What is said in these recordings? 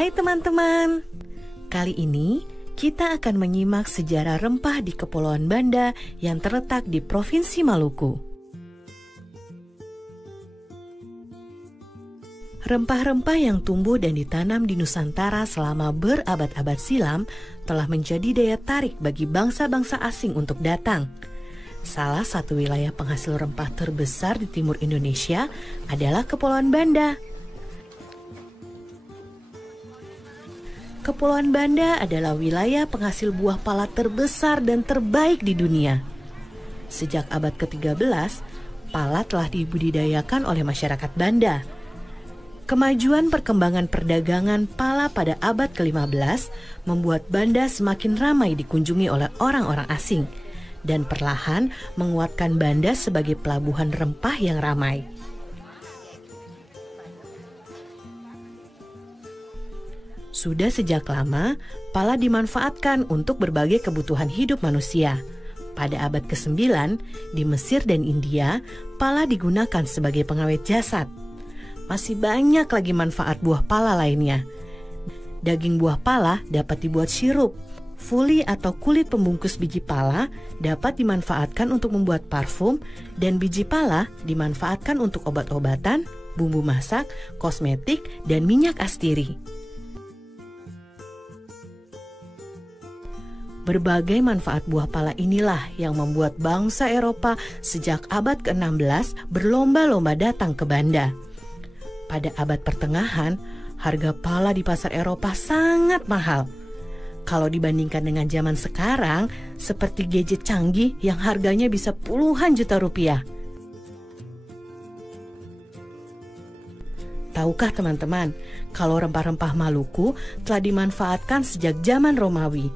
Hai teman-teman, kali ini kita akan menyimak sejarah rempah di Kepulauan Banda yang terletak di Provinsi Maluku. Rempah-rempah yang tumbuh dan ditanam di Nusantara selama berabad-abad silam telah menjadi daya tarik bagi bangsa-bangsa asing untuk datang. Salah satu wilayah penghasil rempah terbesar di timur Indonesia adalah Kepulauan Banda. Kepulauan Banda adalah wilayah penghasil buah pala terbesar dan terbaik di dunia. Sejak abad ke-13, pala telah dibudidayakan oleh masyarakat Banda. Kemajuan perkembangan perdagangan pala pada abad ke-15 membuat Banda semakin ramai dikunjungi oleh orang-orang asing dan perlahan menguatkan Banda sebagai pelabuhan rempah yang ramai. Sudah sejak lama, pala dimanfaatkan untuk berbagai kebutuhan hidup manusia. Pada abad ke-9, di Mesir dan India, pala digunakan sebagai pengawet jasad. Masih banyak lagi manfaat buah pala lainnya. Daging buah pala dapat dibuat sirup. Fuli atau kulit pembungkus biji pala dapat dimanfaatkan untuk membuat parfum, dan biji pala dimanfaatkan untuk obat-obatan, bumbu masak, kosmetik, dan minyak astiri. Berbagai manfaat buah pala inilah yang membuat bangsa Eropa sejak abad ke-16 berlomba-lomba datang ke Banda. Pada abad pertengahan, harga pala di pasar Eropa sangat mahal. Kalau dibandingkan dengan zaman sekarang, seperti gadget canggih yang harganya bisa puluhan juta rupiah. Tahukah teman-teman, kalau rempah-rempah Maluku telah dimanfaatkan sejak zaman Romawi.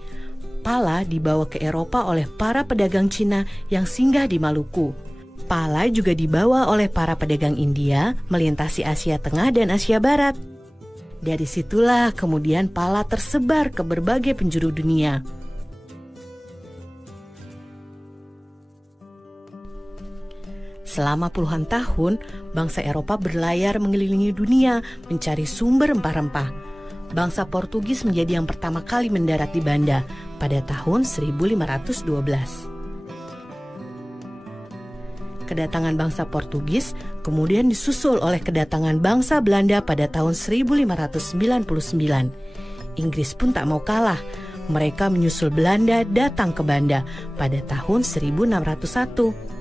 Pala dibawa ke Eropa oleh para pedagang Cina yang singgah di Maluku. Pala juga dibawa oleh para pedagang India melintasi Asia Tengah dan Asia Barat. Dari situlah kemudian pala tersebar ke berbagai penjuru dunia. Selama puluhan tahun, bangsa Eropa berlayar mengelilingi dunia mencari sumber rempah-rempah. Bangsa Portugis menjadi yang pertama kali mendarat di Banda pada tahun 1512. Kedatangan bangsa Portugis kemudian disusul oleh kedatangan bangsa Belanda pada tahun 1599. Inggris pun tak mau kalah. Mereka menyusul Belanda datang ke Banda pada tahun 1601.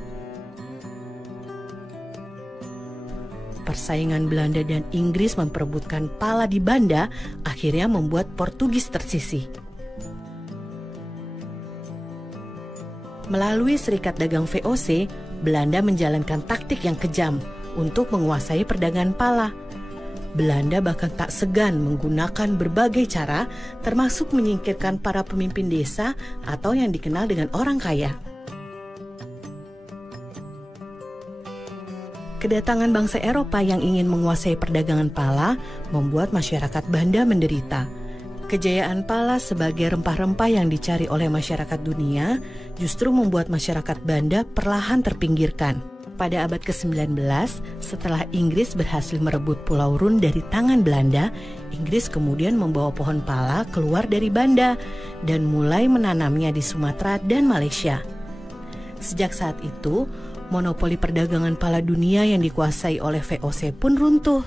Persaingan Belanda dan Inggris memperebutkan pala di Banda akhirnya membuat Portugis tersisih. Melalui Serikat Dagang VOC, Belanda menjalankan taktik yang kejam untuk menguasai perdagangan pala. Belanda bahkan tak segan menggunakan berbagai cara, termasuk menyingkirkan para pemimpin desa atau yang dikenal dengan orang kaya. Kedatangan bangsa Eropa yang ingin menguasai perdagangan pala membuat masyarakat Banda menderita. Kejayaan pala sebagai rempah-rempah yang dicari oleh masyarakat dunia justru membuat masyarakat Banda perlahan terpinggirkan. Pada abad ke-19, setelah Inggris berhasil merebut Pulau Rune dari tangan Belanda, Inggris kemudian membawa pohon pala keluar dari Banda dan mulai menanamnya di Sumatera dan Malaysia. Sejak saat itu, monopoli perdagangan pala dunia yang dikuasai oleh VOC pun runtuh.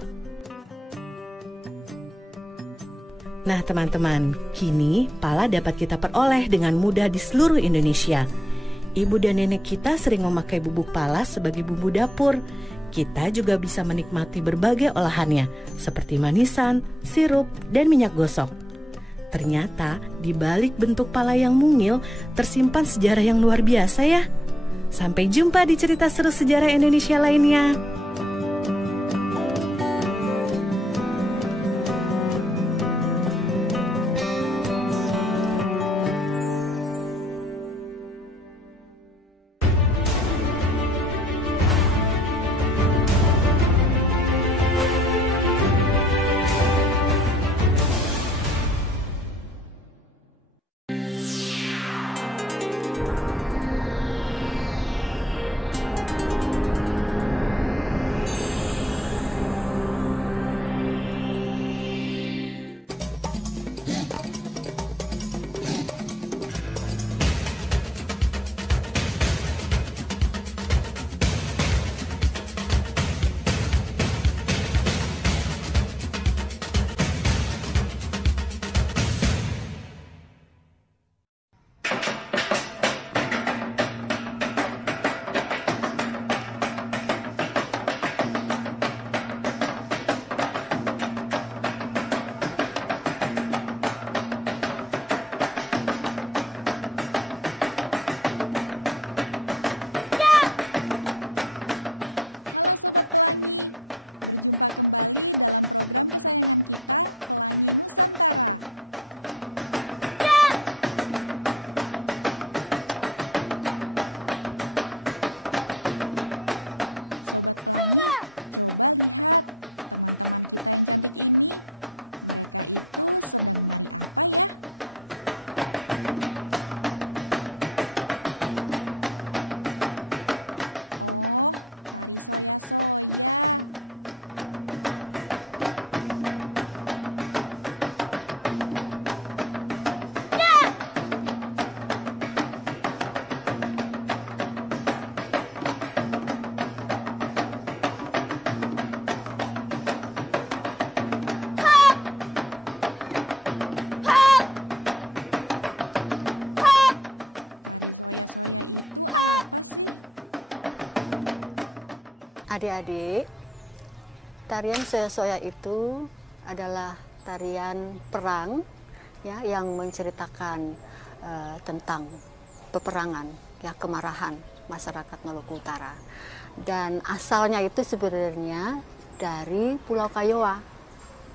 Nah teman-teman, kini pala dapat kita peroleh dengan mudah di seluruh Indonesia. Ibu dan nenek kita sering memakai bubuk pala sebagai bumbu dapur. Kita juga bisa menikmati berbagai olahannya, seperti manisan, sirup, dan minyak gosok. Ternyata di balik bentuk pala yang mungil tersimpan sejarah yang luar biasa ya. Sampai jumpa di cerita seru sejarah Indonesia lainnya. Halo Sobat Pelangi, berjumpa kembali dalam program kesayangan kita, Pelangi Nusantara. Sobat Pelangi, coba lihat teman-teman kita yang cantik ini. Mereka itu sedang menari apa ya? Oh, tari soya-soya. Tari soya-soya itu apa sih? Adik-adik, tarian soya-soya itu adalah tarian perang ya, yang menceritakan tentang peperangan, ya, kemarahan masyarakat Maluku Utara. Dan asalnya itu sebenarnya dari Pulau Kayowa.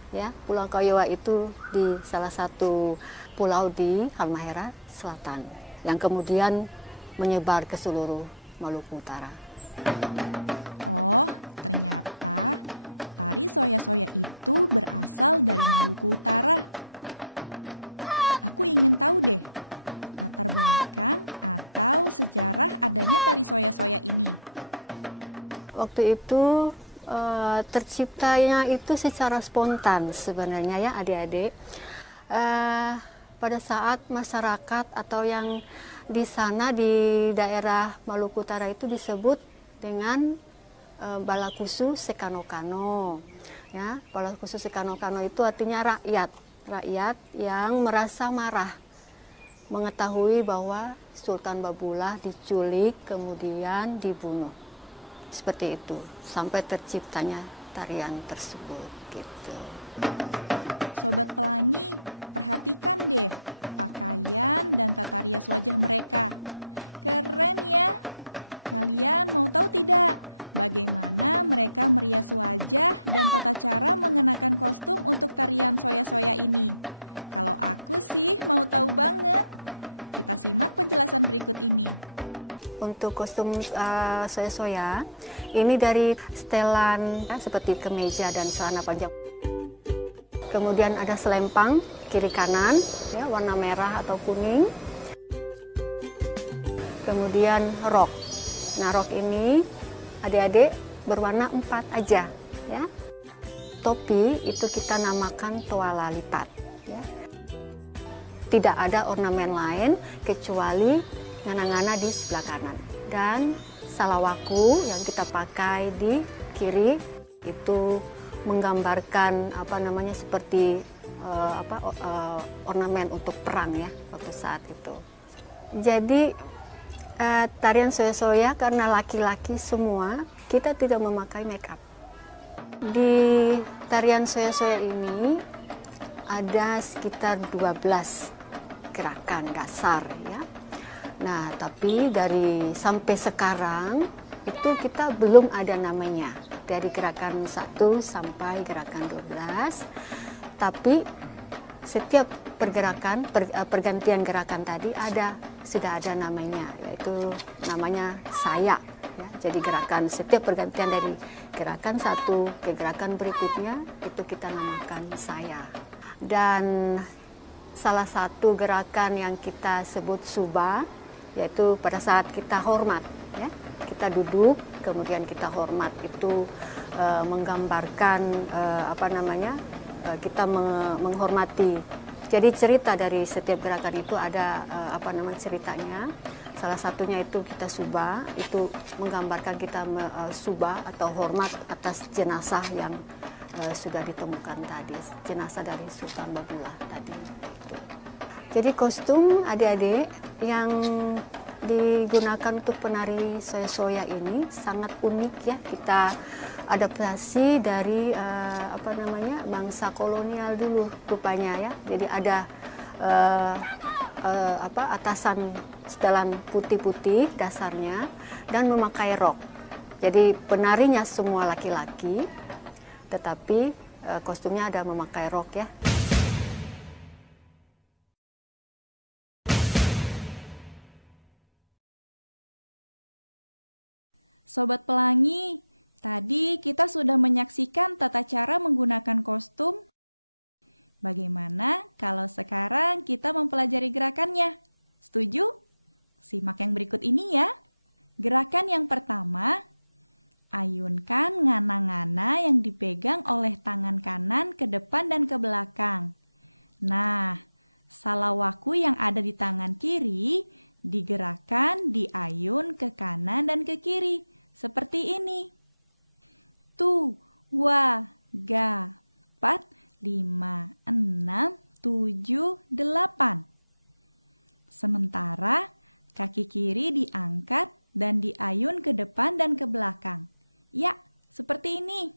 Ya, Pulau Kayowa itu di salah satu pulau di Halmahera Selatan yang kemudian menyebar ke seluruh Maluku Utara. Oh, ternyata tari soya-soya itu berasal dari Maluku Utara. Aku ingin tahu deh, latar belakang atau sejarah adanya tari soya-soya ini. Waktu itu terciptanya itu secara spontan sebenarnya ya adik-adik. Pada saat masyarakat atau yang di sana di daerah Maluku Utara itu disebut dengan Balakusu Sekano-Kano. Ya, Balakusu Sekano-Kano itu artinya rakyat yang merasa marah mengetahui bahwa Sultan Babullah diculik kemudian dibunuh. Seperti itu sampai terciptanya tarian tersebut gitu. Sobat Pelangi, perhatikan deh pakaian dan tata rias wajah mereka. Keren ya. Kalian mau tahu tidak bagaimana mereka merias wajah dan tata cara mengenakan kostum untuk tarian soya-soya ini? Kalau aku sih mau tahu banget. Kita simak penjelasan berikut ini. Untuk kostum soya-soya, ini dari setelan ya, seperti kemeja dan celana panjang. Kemudian ada selempang kiri kanan, ya, warna merah atau kuning. Kemudian rok. Nah, rok ini adik-adik berwarna 4 aja, ya. Topi itu kita namakan toala lipat, ya. Tidak ada ornamen lain kecuali ngana-ngana di sebelah kanan. Dan salawaku yang kita pakai di kiri itu menggambarkan seperti ornamen untuk perang ya waktu saat itu. Jadi tarian soya-soya karena laki-laki semua, kita tidak memakai make up. Di tarian soya-soya ini ada sekitar 12 gerakan dasar ya. Nah, tapi sampai sekarang itu kita belum ada namanya. Dari gerakan 1 sampai gerakan 12. Tapi setiap pergantian gerakan tadi sudah ada namanya, yaitu namanya saya ya. Jadi setiap pergantian dari gerakan 1 ke gerakan berikutnya itu kita namakan saya. Dan salah satu gerakan yang kita sebut suba, yaitu pada saat kita hormat ya. Kita duduk kemudian kita hormat, itu menggambarkan kita menghormati. Jadi cerita dari setiap gerakan itu ada ceritanya. Salah satunya itu kita suba, itu menggambarkan kita suba atau hormat atas jenazah yang sudah ditemukan tadi, jenazah dari Sultan Babullah tadi. Jadi kostum adik-adik yang digunakan untuk penari soya-soya ini sangat unik ya. Kita adaptasi dari bangsa kolonial dulu rupanya ya. Jadi ada atasan setelan putih-putih dasarnya dan memakai rok. Jadi penarinya semua laki-laki, tetapi kostumnya ada memakai rok ya. Sobat Pelangi, tadi kita sudah menyaksikan tata cara menggunakan kostum. Bagaimana kalau sekarang kita mempelajari gerakannya? Setuju? Simak yang berikut ini ya. Gerakan yang pertama, ayunkan ngana-ngana yang dipegang oleh tangan kanan ke depan dan ke belakang. Nah, salawaku yang ada di tangan kiri digerakkan, diayun ke kanan dan ke kiri. Seperti ini. Tu, wa, ga, 4, 5, 6, 7, 8. Sementara kaki kiri diangkat dan diayun ke depan dan ke belakang. Ya, seperti ini.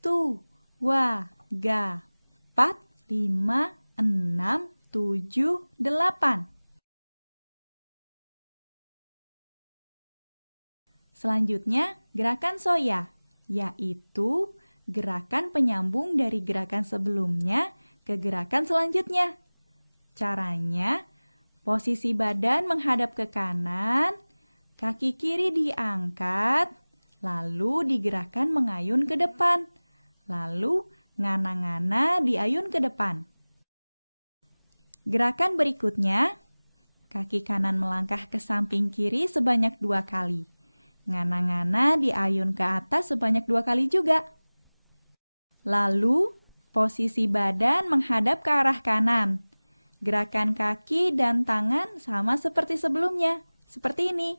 Tu, wa, ga, 4, 5, 6, 7, 8. Selanjutnya, gerakan soya, yaitu gerakan penyambung dari gerakan sebelumnya ke gerakan selanjutnya. Caranya, posisi badan menghadap ke kanan, kaki kiri diangkat, lalu digerakkan mengayun ke depan, lalu ngana-ngana diayun ke depan. Gerakan berikutnya, kaki kanan melangkah ke samping kiri sebanyak 2 kali. Ngana-ngana diayun ke atas sebanyak 2 kali juga. Lalu, posisi badan menghadap ke arah kanan. Gerakan kaki dan tangan sama seperti sebelumnya. Seperti ini.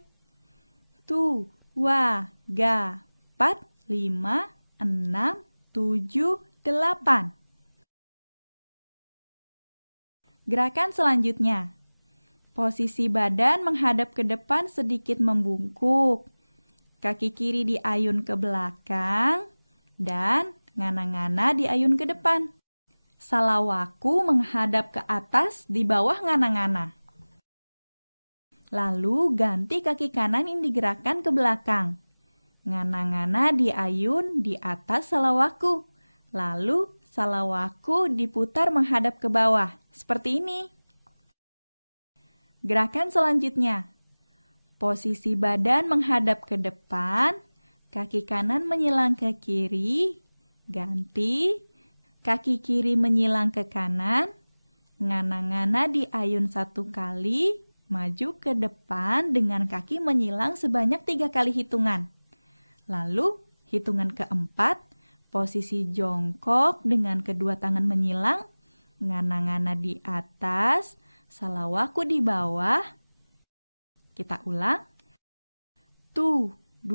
Tu, wa, ga, 4, 5, 6, 7, 8. Gerakan selanjutnya. Posisi badan menghadap ke depan sedikit membungkuk. Kaki kiri diayun ke belakang dan ngana-ngana diayun ke depan. Salawaku menghadap ke atas di bawah ngana-ngana. Lalu ganti kaki kanan yang digerakkan ke belakang. Ngana-ngana diayun di atas salawaku. Lalu salawaku diputar menghadap ke bawah. Seperti ini. Gerakan selanjutnya. Posisi badan menghadap ke depan, kaki kanan menyilang ke kiri, ganti, kaki kiri menyilang ke kanan, ngana-ngana diayun 1 kali, maju ke depan dengan kaki menyilang sebanyak 3 kali hitungan. Lalu, hitungan keempat, posisi jongkok dengan kedua tangan menyilang, ngana-ngana di atas, salawaku di bawah. Kita ulang. Tu, 2,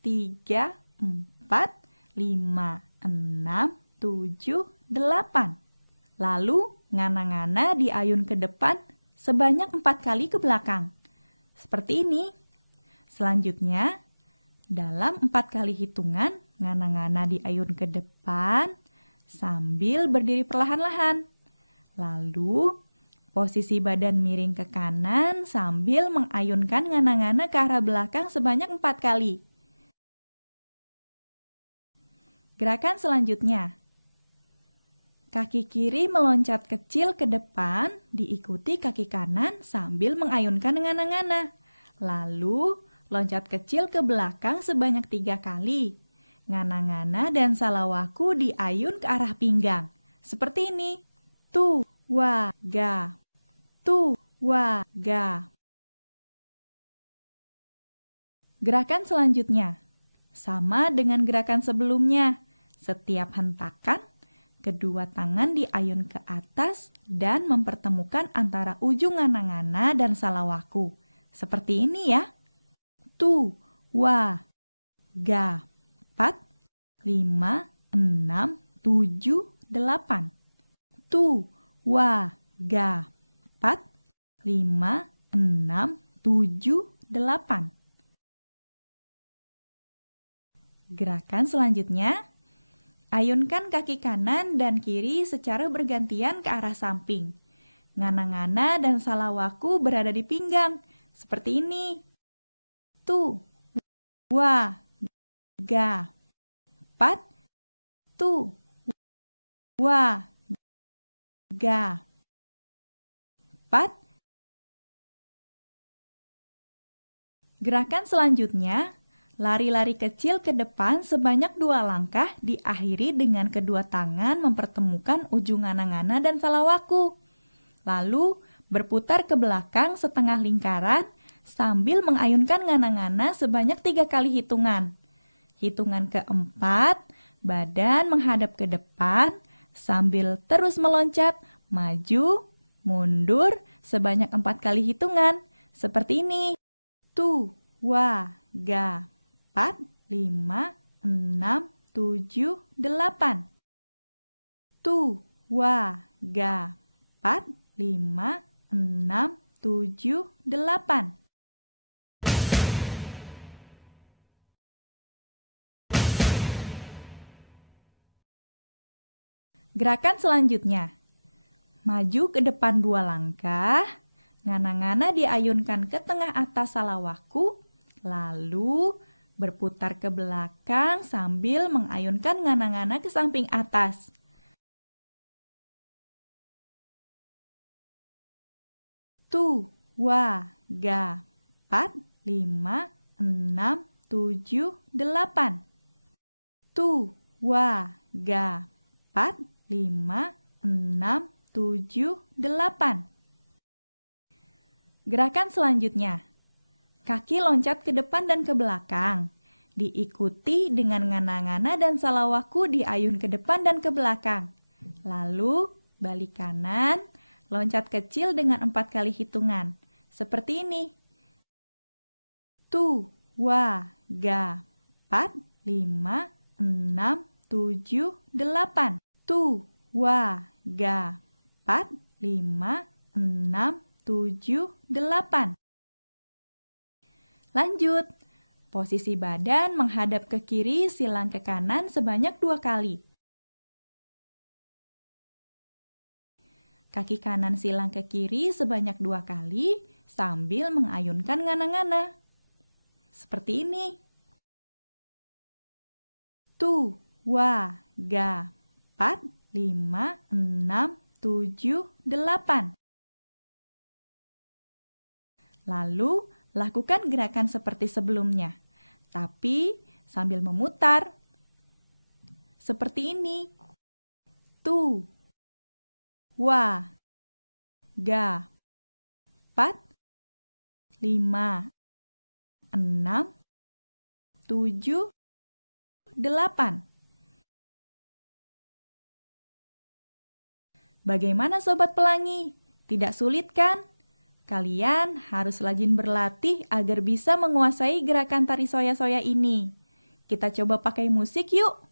3, 4, 5, 6, 7, 8. Lalu, ngana-ngana diayun ke depan sebanyak 4 kali ke belakang. Seperti ini. Selanjutnya, dalam 4 kali hitungan, ngana-ngana diayun ke depan sambil berdiri perlahan-lahan. Lalu, posisi badan miring ke kanan sambil mengayunkan ngana-ngana ke arah belakang sebanyak 4 kali. Gerakan selanjutnya. Kaki kiri meloncat kecil ke depan, diikuti kaki kanan sambil mengayunkan ngana-ngana. Lalu, loncat kecil ke belakang sebanyak 3 kali. Ngana-ngana dan salawaku diayun ke arah pinggang. Seperti ini. Tu, wa, ga. Tu, wa, ga. Gerakan selanjutnya. Sama dengan gerakan sebelumnya. Setiap hentakan, kedua tangan diayun ke atas dan mempertemukan antara ujung ngana-ngana dan salawaku. Seperti ini ya. Tu, wa, ga. 4, 5, 6, 7, 8. Tu, wa, ga. 4, 5, 6, 7, 8. Gerakan selanjutnya, ayunkan kaki kanan dan kiri secara bergantian ke arah samping. Ngana-ngana dan salawaku berada di pinggang, seperti ini. Tu, wa, ga. 4. Tu, wa, ga. 4. Gerakan selanjutnya, lari-lari kecil ke depan sebanyak 2 langkah diakhiri dengan kedua tangan mempertemukan ujung ngana-ngana dan salawaku. Lalu berputar ke belakang setengah lingkaran sambil mengayunkan ngana-ngana sebanyak 3 kali hitungan. Hitungan keempat, badan menghadap ke depan sambil terus meloncat, maju, mundur sebanyak 4 kali hitungan. Seperti ini. Tu, wa, ga. 4, 5, 6, 7, 8. Tu, wa, ga. 4, 5, 6, 7, 8. Gerakan selanjutnya. Maju ke depan 2 langkah, ngana-ngana diayunkan ke tengah atas salawaku, lalu berputar ke belakang sambil mengayunkan ngana-ngana ke samping atas. Tu, wa, ga. 4, 5, 6, 7, 8. Tu, wa, ga. 4, 5, 6, 7, 8. Gerakan selanjutnya. Kaki loncat ke depan dan ke belakang. Diikuti dengan ngana-ngana dan salawaku diayun ke depan dan ke belakang. Lalu balik kanan, loncat kecil dengan 4 kali hitungan. Seperti ini. Tu, wa, ga. 4, 5, 6, 7, 8. Tu, wa, ga. 4, 5, 6, 7, 8. Lanjut. Posisi badan menghadap ke kiri, silang ke kanan sebanyak 2 kali. Kaki kanan silang ke kiri sebanyak 2 kali sambil mengayunkan ngana-ngana. Seperti ini. Tu, wa, ga. 4, 5, 6, 7, 8. Lalu, lakukan gerakan seperti sebelumnya, tapi sambil memutar. Seperti ini. Tu, wa, ga. 4, 5, 6, 7, 8. Bagaimana Sobat Pelangi? Tidak sulit kan? Kalian harus rajin berlatih agar bisa menguasai gerakan tari soya-soya ini. Kita coba pakai musik yuk!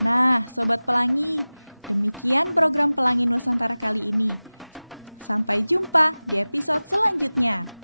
Nah, Sobat Pelangi, demikian program Pelangi Nusantara kali ini. Sampai jumpa di episode selanjutnya.